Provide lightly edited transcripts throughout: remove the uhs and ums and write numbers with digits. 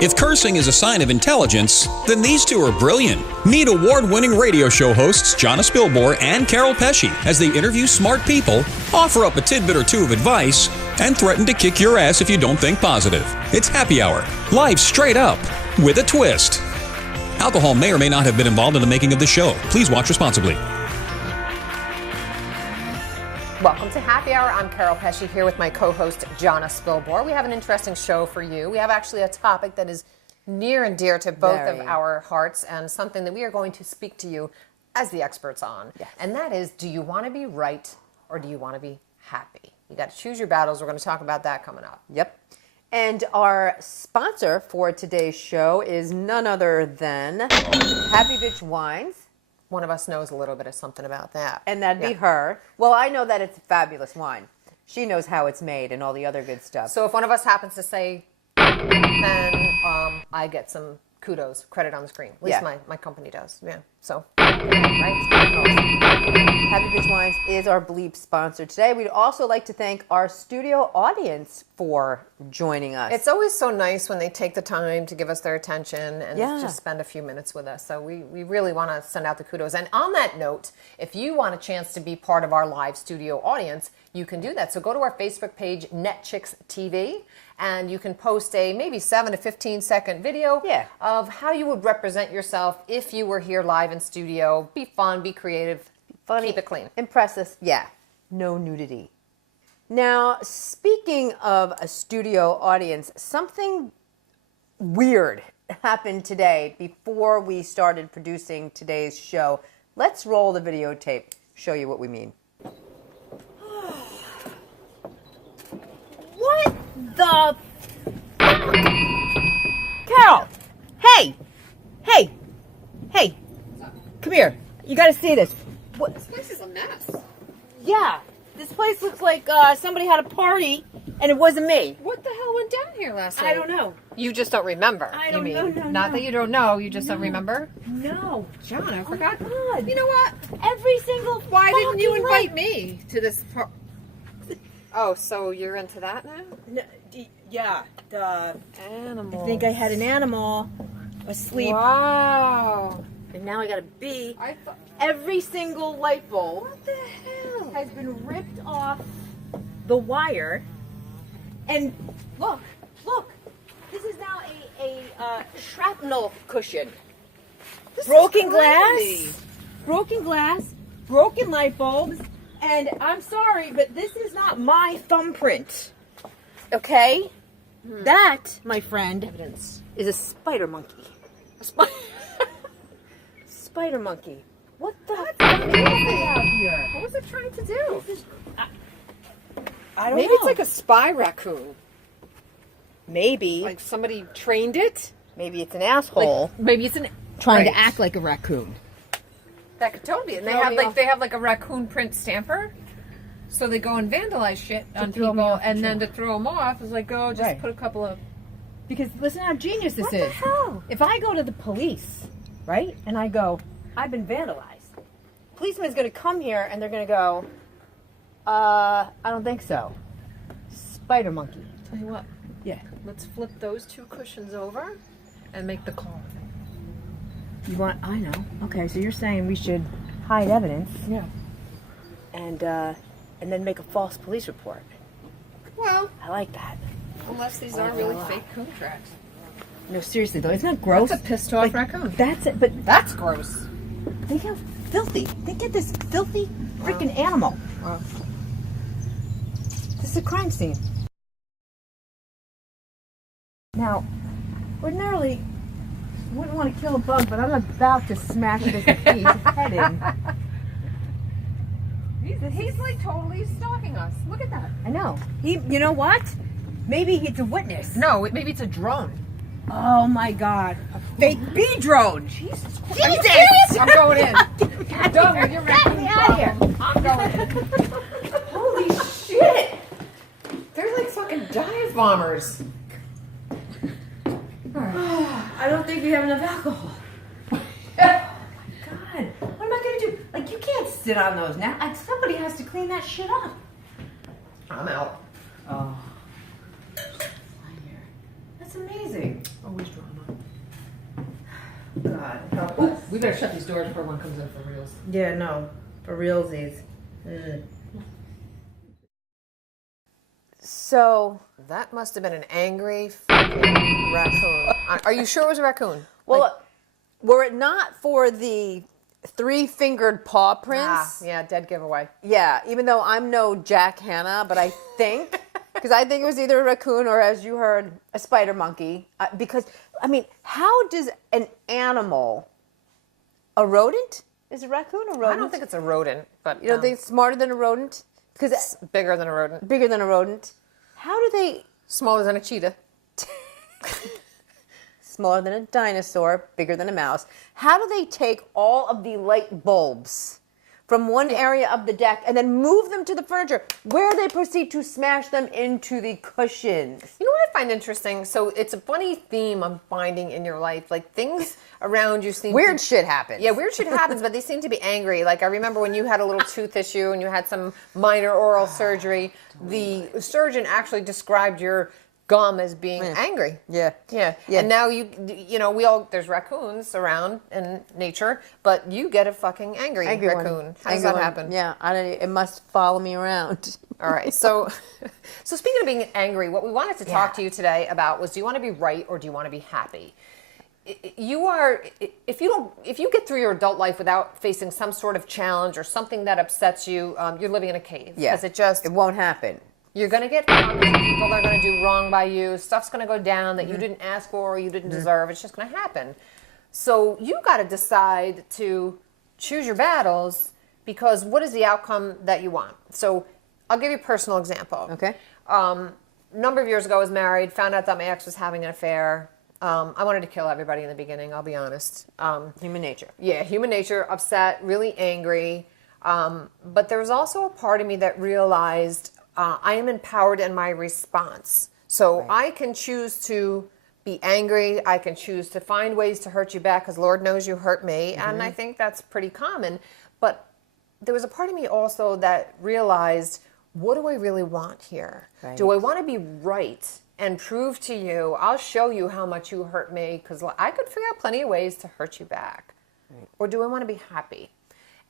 If cursing is a sign of intelligence, then these two are brilliant. Meet award-winning radio show hosts Jonna Spilbor and Carol Pesci as they interview smart people, offer up a tidbit or two of advice, and threaten to kick your ass if you don't think positive. It's Happy Hour, live straight up, with a twist. Alcohol may or may not have been involved in the making of the show. Please watch responsibly. Welcome to Happy Hour. I'm Carol Pesci here with my co-host Jonna Spilbor. We have an interesting show for you. We have actually a topic that is near and dear to both of our hearts and something that we are going to speak to you as the experts on. Yes. And that is, do you want to be right or do you want to be happy? You got to choose your battles. We're going to talk about that coming up. Yep. And our sponsor for today's show is none other than Happy Bitch Wines. One of us knows a little bit of something about that. And that'd be her. Well, I know that it's fabulous wine. She knows how it's made and all the other good stuff. So if one of us happens to say, then I get some kudos, credit on the screen. At least my company does. Yeah. So, right? Happy Bitch Wines is our Bleep sponsor today. We'd also like to thank our studio audience for joining us. It's always so nice when they take the time to give us their attention and just spend a few minutes with us. So we really want to send out the kudos. And on that note, if you want a chance to be part of our live studio audience, you can do that. So go to our Facebook page, NetChicks TV, and you can post a maybe 7 to 15 second video of how you would represent yourself if you were here live in studio. Be fun, be creative, funny, keep it clean. Impress us. Yeah, no nudity. Now, speaking of a studio audience, something weird happened today before we started producing today's show. Let's roll the videotape, show you what we mean. What the Carol! Hey! Hey! Hey! Come here. You gotta see this. What? This place is a mess. Yeah. This place looks like somebody had a party and it wasn't me. What the hell went down here last night? I don't know. You just don't remember. I don't know. No, Not that you don't know, you just don't remember? No. John, I forgot. God. You know what? Every single Why didn't you invite me to this party? Oh, so you're into that now? No, yeah. Animals. I think I had an animal asleep. Wow. And now I got a bee. thought Every single light bulb What the hell? has been ripped off the wire. And look. This is now a shrapnel cushion. Broken glass, broken light bulbs. And I'm sorry, but this is not my thumbprint. Okay? That, my friend, Evidence. is a spider monkey. Spider monkey. What the fuck is it out here? What was it trying to do? I don't Maybe know. it's like a spy raccoon. Maybe. Like somebody trained it? Maybe it's an asshole. Maybe it's an trying right. to act like a raccoon. That could totally be. And they Throw have me like off. they have like a raccoon print stamper. So they go and vandalize shit on throw me people, off the and then show. to throw them off is like, oh, just Right. put a couple of. Because listen how genius this What is. the hell? If I go to the police, right, and I go, I've been vandalized. Policeman's going to come here and they're going to go, I don't think so. Spider monkey. Tell you what, Yeah. let's flip those two cushions over and make the call. You want? I know. Okay, so you're saying we should hide evidence? Yeah. And then make a false police report. Well, I like that. unless these are really fake coon tracks. No, seriously though, isn't that gross? That's a pissed off raccoon. That's it. But That's gross. think how filthy. Think of this filthy freaking animal. Wow. This is a crime scene. Now, ordinarily, I wouldn't want to kill a bug, but I'm about to smash his head in. He's like totally stalking us. Look at that. I know. You know what? Maybe he's a witness. No, maybe it's a drone. Oh my God! A fake bee drone. Jesus Christ! Are you serious? I'm going in. Done with your Get me out of here! I'm going in. Holy shit! They're like fucking dive bombers. I don't think we have enough alcohol. Oh my God! What am I gonna do? Like, you can't sit on those now. Like, somebody has to clean that shit up. I'm out. Oh. That's amazing. Always We better shut these doors before one comes in for reals. Yeah, no, for realsies. So that must have been an angry fucking raccoon. Are you sure it was a raccoon? Well, were it not for the 3-fingered paw prints? Yeah, dead giveaway. Yeah, even though I'm no Jack Hanna, but I think, because I think it was either a raccoon or, as you heard, a spider monkey. Because, I mean, how does an animal, a rodent? Is a raccoon a rodent? I don't think it's a rodent, but you don't think it's smarter than a rodent? Because it's bigger than a rodent. Bigger than a rodent. How do they? Smaller than a cheetah. Smaller than a dinosaur, bigger than a mouse. How do they take all of the light bulbs from one area of the deck and then move them to the furniture, where they proceed to smash them into the cushions? You know what I find interesting? So it's a funny theme I'm finding in your life. Like, things around you seem weird shit happens. Yeah, weird shit happens, but they seem to be angry. Like, I remember when you had a little tooth issue and you had some minor oral surgery, the surgeon actually described your gum as being angry. Yeah. And now you know, there's raccoons around in nature, but you get a fucking angry raccoon. One. How does that happen? Yeah, it must follow me around. All right. So speaking of being angry, what we wanted to talk to you today about was, do you want to be right or do you want to be happy? If you get through your adult life without facing some sort of challenge or something that upsets you, you're living in a cave. Yeah. Because it won't happen. You're going to get comments. People are going to do wrong by you. Stuff's going to go down that you didn't ask for or you didn't deserve. It's just going to happen. So you got to decide to choose your battles, because what is the outcome that you want? So I'll give you a personal example. Okay. A number of years ago, I was married, found out that my ex was having an affair. I wanted to kill everybody in the beginning, I'll be honest. Human nature. Yeah, human nature, upset, really angry. But there was also a part of me that realized I am empowered in my response. So I can choose to be angry. I can choose to find ways to hurt you back, because Lord knows you hurt me. And I think that's pretty common. But there was a part of me also that realized, what do I really want here? Right. Do I want to be right and prove to you, I'll show you how much you hurt me, because I could figure out plenty of ways to hurt you back. Right. Or do I want to be happy?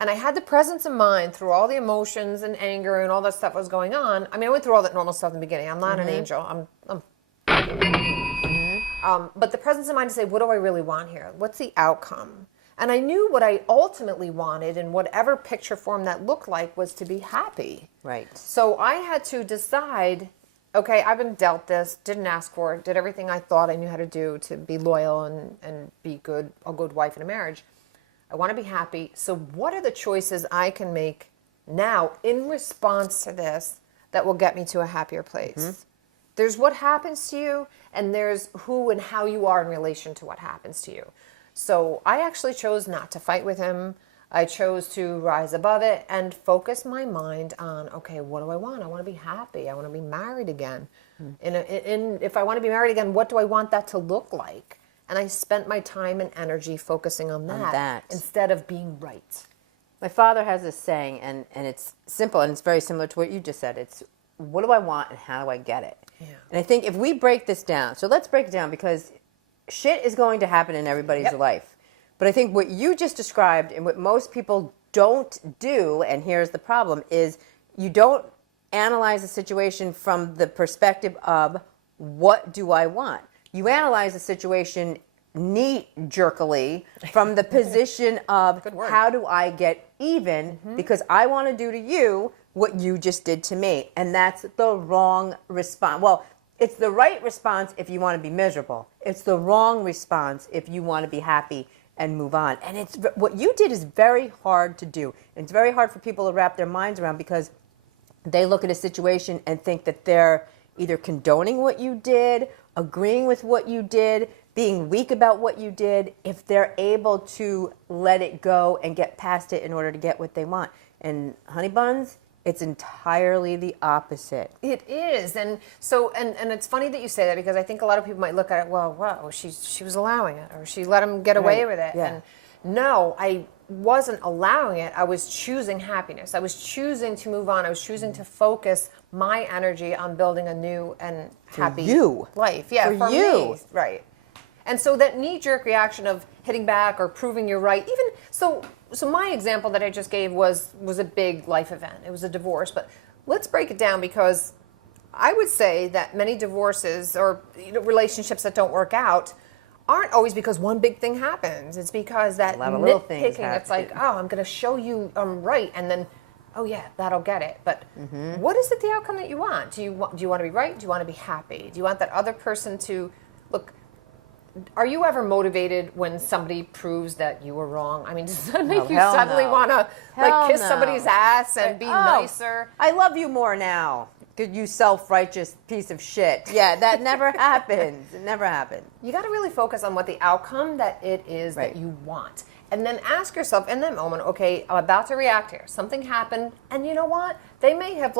And I had the presence of mind through all the emotions and anger and all that stuff was going on. I mean, I went through all that normal stuff in the beginning. I'm not an angel. But the presence of mind to say, what do I really want here? What's the outcome? And I knew what I ultimately wanted, in whatever picture form that looked like, was to be happy. Right. So I had to decide, okay, I've been dealt this, didn't ask for it, did everything I thought I knew how to do to be loyal and be a good wife in a marriage. I want to be happy. So what are the choices I can make now in response to this that will get me to a happier place? There's what happens to you, and there's who and how you are in relation to what happens to you. So I actually chose not to fight with him. I chose to rise above it and focus my mind on, okay, what do I want? I want to be happy. I want to be married again. If I want to be married again, what do I want that to look like? And I spent my time and energy focusing on that instead of being right. My father has this saying, and it's simple, and it's very similar to what you just said. It's, what do I want and how do I get it? Yeah. And I think if we break this down, so let's break it down, because shit is going to happen in everybody's life. But I think what you just described and what most people don't do, and here's the problem, is you don't analyze the situation from the perspective of, what do I want? You analyze the situation knee-jerkily from the position of, how do I get even? Because I want to do to you what you just did to me. And that's the wrong response. Well, it's the right response if you want to be miserable. It's the wrong response if you want to be happy and move on. And it's what you did is very hard to do. And it's very hard for people to wrap their minds around, because they look at a situation and think that they're either condoning what you did, agreeing with what you did, being weak about what you did, if they're able to let it go and get past it in order to get what they want. And honey buns, it's entirely the opposite. It is. And so, and it's funny that you say that, because I think a lot of people might look at it, well, whoa, she was allowing it, or she let him get away with it. Yeah. And no, I wasn't allowing it. I was choosing happiness. I was choosing to move on. I was choosing to focus my energy on building a new and happy life. Yeah, for you. Me. Right. And so that knee-jerk reaction of hitting back or proving you're right, even so my example that I just gave was a big life event. It was a divorce, but let's break it down, because I would say that many divorces or relationships that don't work out aren't always because one big thing happens. It's because that nitpicking, it's like, oh, I'm going to show you I'm right, and then, oh yeah, that'll get it. But what is it the outcome that you want? Do you want to be right? Do you want to be happy? Do you want that other person to look? Are you ever motivated when somebody proves that you were wrong? I mean, does that make you suddenly want to kiss somebody's ass and be nicer? I love you more now. You self-righteous piece of shit. Yeah, that never happens. It never happens. You got to really focus on what the outcome that it is that you want. And then ask yourself in that moment, okay, I'm about to react here. Something happened, and you know what? They may have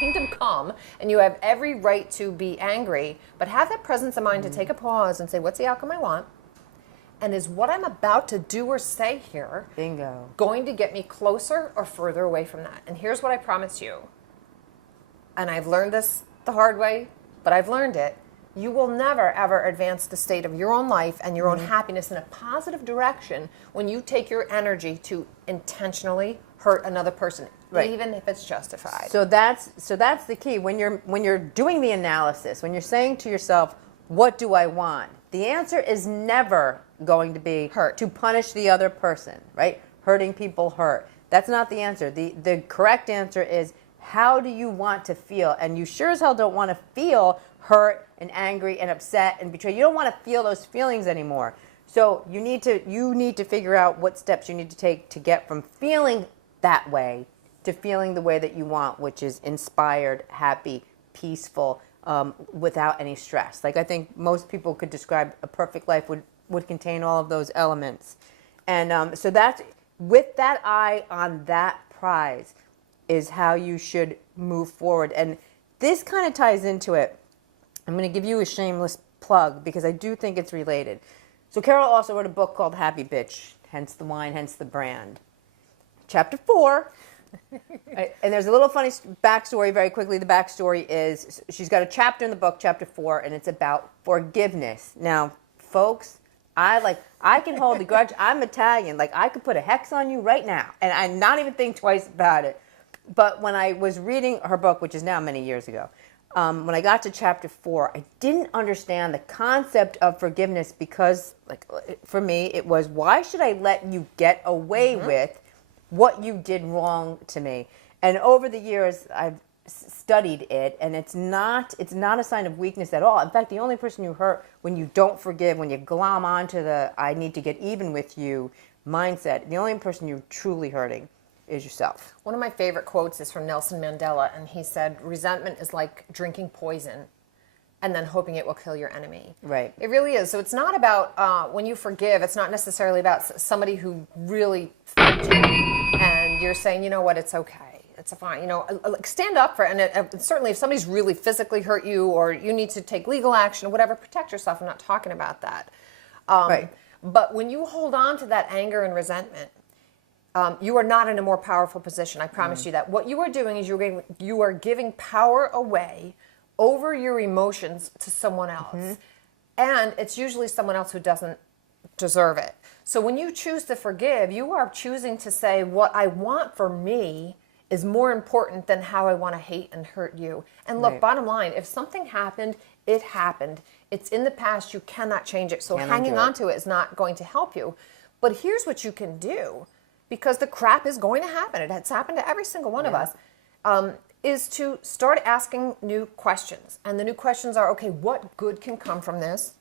kingdom come, and you have every right to be angry, but have that presence of mind to take a pause and say, what's the outcome I want? And is what I'm about to do or say here going to get me closer or further away from that? And here's what I promise you. And I've learned this the hard way, but I've learned it. You will never, ever advance the state of your own life and your own happiness in a positive direction when you take your energy to intentionally hurt another person, even if it's justified. So that's the key. When you're doing the analysis, when you're saying to yourself, what do I want? The answer is never going to be to punish the other person, right? Hurting people hurt. That's not the answer. The correct answer is, how do you want to feel? And you sure as hell don't want to feel hurt and angry and upset and betrayed. You don't want to feel those feelings anymore. So you need to figure out what steps you need to take to get from feeling that way to feeling the way that you want, which is inspired, happy, peaceful, without any stress. Like, I think most people could describe a perfect life would contain all of those elements. And so that's, with that eye on that prize, is how you should move forward. And this kind of ties into it. I'm going to give you a shameless plug because I do think it's related. So Carol also wrote a book called Happy Bitch, hence the wine, hence the brand. Chapter 4, and there's a little funny backstory very quickly. The backstory is she's got a chapter in the book, chapter 4, and it's about forgiveness. Now, folks, I can hold the grudge. I'm Italian. Like, I could put a hex on you right now, and I not even think twice about it. But when I was reading her book, which is now many years ago, when I got to chapter 4, I didn't understand the concept of forgiveness because, like, for me, it was, why should I let you get away with what you did wrong to me? And over the years, I've studied it, and it's not a sign of weakness at all. In fact, the only person you hurt when you don't forgive, when you glom onto the I need to get even with you mindset, the only person you're truly hurting is yourself. One of my favorite quotes is from Nelson Mandela, and he said, resentment is like drinking poison and then hoping it will kill your enemy. Right. It really is. So it's not about, when you forgive, it's not necessarily about somebody who really fucked you and you're saying, you know what, it's okay. It's fine. You know, stand up for it. And certainly if somebody's really physically hurt you or you need to take legal action or whatever, protect yourself. I'm not talking about that. Right. But when you hold on to that anger and resentment, you are not in a more powerful position. I promise you that. What you are doing is you are giving power away over your emotions to someone else. And it's usually someone else who doesn't deserve it. So when you choose to forgive, you are choosing to say, what I want for me is more important than how I want to hate and hurt you. And look, bottom line, if something happened, it happened. It's in the past. You cannot change it. So hanging on to it is not going to help you. But here's what you can do. Because the crap is going to happen. It's happened to every single one of us, is to start asking new questions. And the new questions are, okay, what good can come from this?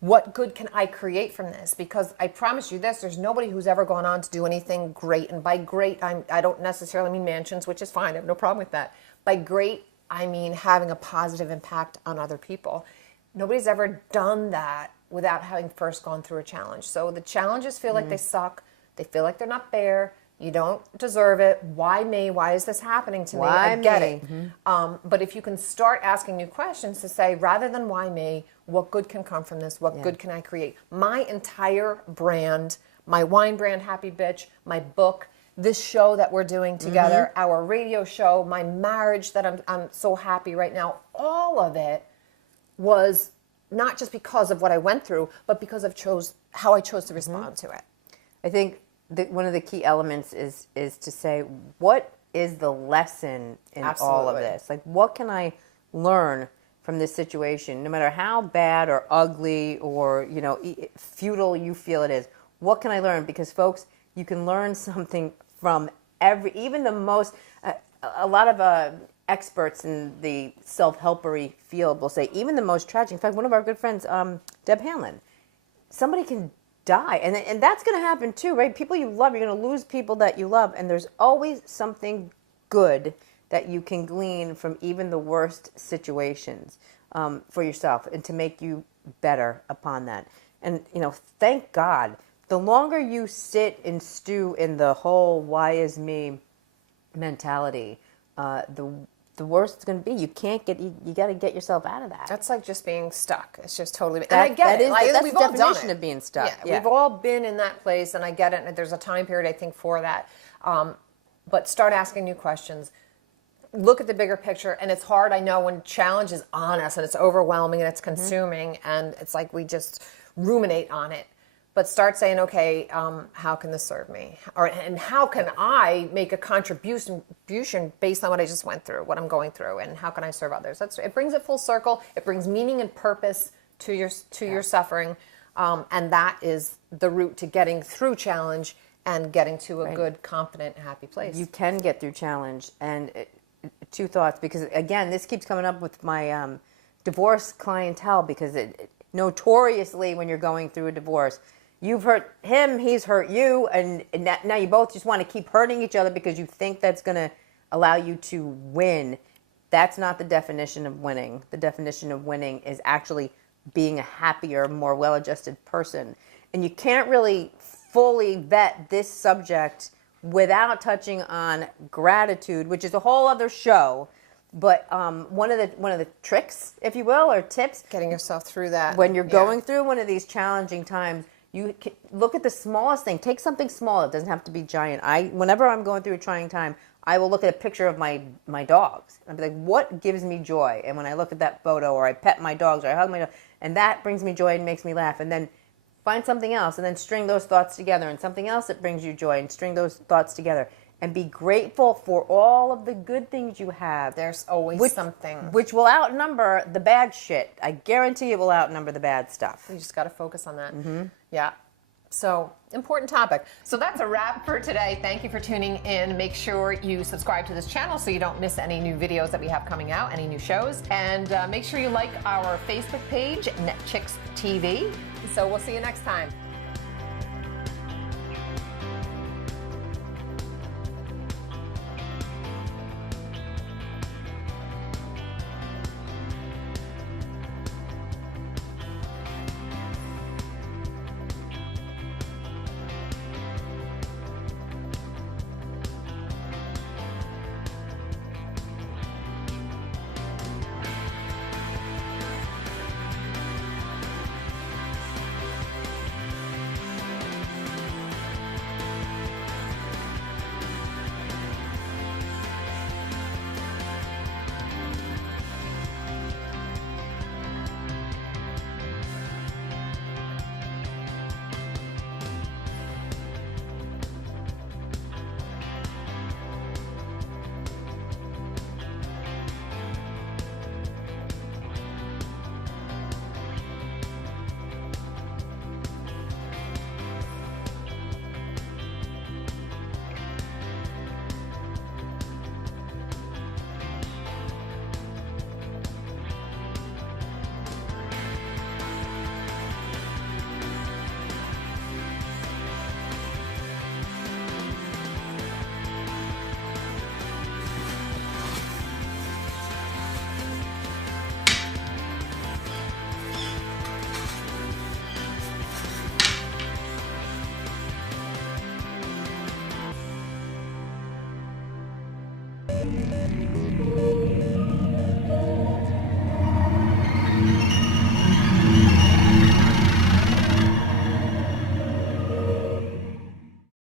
What good can I create from this? Because I promise you this, there's nobody who's ever gone on to do anything great. And by great, I don't necessarily mean mansions, which is fine. I have no problem with that. By great, I mean having a positive impact on other people. Nobody's ever done that without having first gone through a challenge. So the challenges feel like they suck. They feel like they're not fair. You don't deserve it. Why me? Why is this happening to me? I get it. But if you can start asking new questions to say, rather than why me, what good can come from this? What good can I create? My entire brand, my wine brand, Happy Bitch, my book, this show that we're doing together, our radio show, my marriage that I'm so happy right now, all of it was not just because of what I went through, but because of how I chose to respond to it. I think one of the key elements is to say, what is the lesson in all of this? Like, what can I learn from this situation, no matter how bad or ugly or, you know, futile you feel it is? What can I learn? Because, folks, you can learn something from even the most, a lot of experts in the self-helpery field will say, even the most tragic. In fact, one of our good friends, Deb Hanlon, somebody can die, and that's going to happen too, right? People you love, you're going to lose people that you love, and there's always something good that you can glean from even the worst situations for yourself, and to make you better upon that. And, you know, thank God, the longer you sit and stew in the whole "why is me" mentality, the worse it's going to be. You can't get. You got to get yourself out of that. That's like just being stuck. It's just totally. And I get it. That's we've the all done definition it. of being stuck. Yeah, we've all been in that place, and I get it. And there's a time period, I think, for that. But start asking new questions. Look at the bigger picture, and it's hard. I know when challenge is on us, and it's overwhelming, and it's consuming, and it's like we just ruminate on it. But start saying, okay, how can this serve me? And how can I make a contribution based on what I just went through, what I'm going through, and how can I serve others? It brings it full circle. It brings meaning and purpose to your suffering, and that is the route to getting through challenge and getting to a good, confident, happy place. You can get through challenge. And two thoughts, because again, this keeps coming up with my divorce clientele, because notoriously, when you're going through a divorce, you've hurt him, he's hurt you, and now you both just want to keep hurting each other because you think that's going to allow you to win. That's not the definition of winning. The definition of winning is actually being a happier, more well-adjusted person. And you can't really fully vet this subject without touching on gratitude, which is a whole other show. But one of the tricks, if you will, or tips, getting yourself through that when you're going through one of these challenging times, you can look at the smallest thing. Take something small. It doesn't have to be giant. Whenever I'm going through a trying time, I will look at a picture of my dogs. I'll be like, what gives me joy? And when I look at that photo, or I pet my dogs, or I hug my dog, and that brings me joy and makes me laugh, and then find something else, and then string those thoughts together, and something else that brings you joy, and string those thoughts together, and be grateful for all of the good things you have. There's always something. Which will outnumber the bad shit. I guarantee it will outnumber the bad stuff. You just got to focus on that. Mm-hmm. Yeah. So, important topic. So that's a wrap for today. Thank you for tuning in. Make sure you subscribe to this channel so you don't miss any new videos that we have coming out, any new shows. And make sure you like our Facebook page, NetChicks TV. So we'll see you next time.